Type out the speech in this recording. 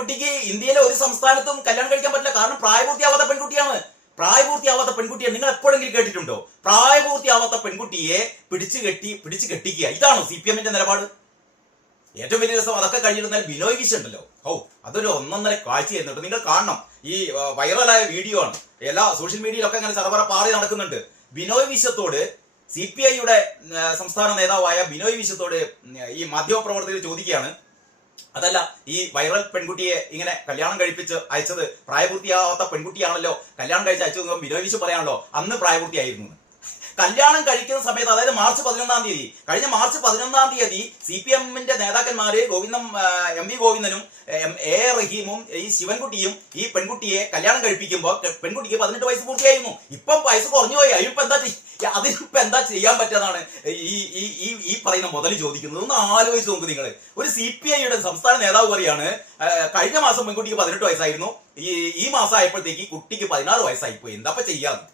പെൺകുട്ടിക്ക് ഇന്ത്യയിലെ ഒരു സംസ്ഥാനത്തും കല്യാണം കഴിക്കാൻ പറ്റില്ല. കാരണം പ്രായപൂർത്തിയാവാത്ത പെൺകുട്ടിയാണ്. പ്രായപൂർത്തിയാവാത്ത പെൺകുട്ടിയെ നിങ്ങൾ എപ്പോഴെങ്കിലും കേട്ടിട്ടുണ്ടോ? പ്രായപൂർത്തിയാവാത്ത പെൺകുട്ടിയെ പിടിച്ചു കെട്ടിക്കുക. ഇതാണോ CPM-ന്റെ നിലപാട്? ഏറ്റവും വലിയ രസം അതൊക്കെ കഴിഞ്ഞിരുന്നാൽ ബിനോയ് വിശ്വം ഉണ്ടല്ലോ, അതൊരു ഒന്നൊന്നര കാഴ്ചയായിരുന്നു. നിങ്ങൾ കാണണം, ഈ വൈറലായ വീഡിയോ ആണ്, എല്ലാ സോഷ്യൽ മീഡിയയിലൊക്കെ അങ്ങനെ ചറപറ പാറി നടക്കുന്നുണ്ട്. ബിനോയ് വിശ്വത്തോട് CPI-യുടെ സംസ്ഥാന നേതാവായ ബിനോയ് വിശ്വത്തോട് ഈ മാധ്യമപ്രവർത്തകർ ചോദിക്കുകയാണ്, അതല്ല ഈ വൈറൽ പെൺകുട്ടിയെ ഇങ്ങനെ കല്യാണം കഴിപ്പിച്ച് അയച്ചത് പ്രായപൂർത്തിയാവാത്ത പെൺകുട്ടിയാണല്ലോ, കല്യാണം കഴിച്ച് അയച്ചത് ബിനോയ് വിശ്വം പറയാണല്ലോ അന്ന് പ്രായപൂർത്തിയായിരുന്നു. കല്യാണം കഴിക്കുന്ന സമയത്ത്, അതായത് മാർച്ച് 11-ാം തീയതി, കഴിഞ്ഞ മാർച്ച് 11-ാം തീയതി CPM-ന്റെ നേതാക്കന്മാര് MV ഗോവിന്ദനും A റഹീമും ഈ ശിവൻകുട്ടിയും ഈ പെൺകുട്ടിയെ കല്യാണം കഴിപ്പിക്കുമ്പോൾ പെൺകുട്ടിക്ക് 18 വയസ്സ് പൂർത്തിയായിരുന്നു. ഇപ്പം വയസ്സ് കുറഞ്ഞു പോയി. അതിനിപ്പോ എന്താ ചെയ്യാൻ പറ്റുന്നതാണ് ഈ പറയുന്ന മുതൽ ചോദിക്കുന്നത്? ഒന്ന് ആലോചിച്ച് നോക്ക് നിങ്ങൾ. ഒരു CPI-യുടെ സംസ്ഥാന നേതാവ് പറയാണ് കഴിഞ്ഞ മാസം പെൺകുട്ടിക്ക് 18 വയസ്സായിരുന്നു, ഈ മാസം ആയപ്പോഴത്തേക്ക് കുട്ടിക്ക് 16 വയസ്സായിപ്പോയി, എന്താ ചെയ്യാന്ന്?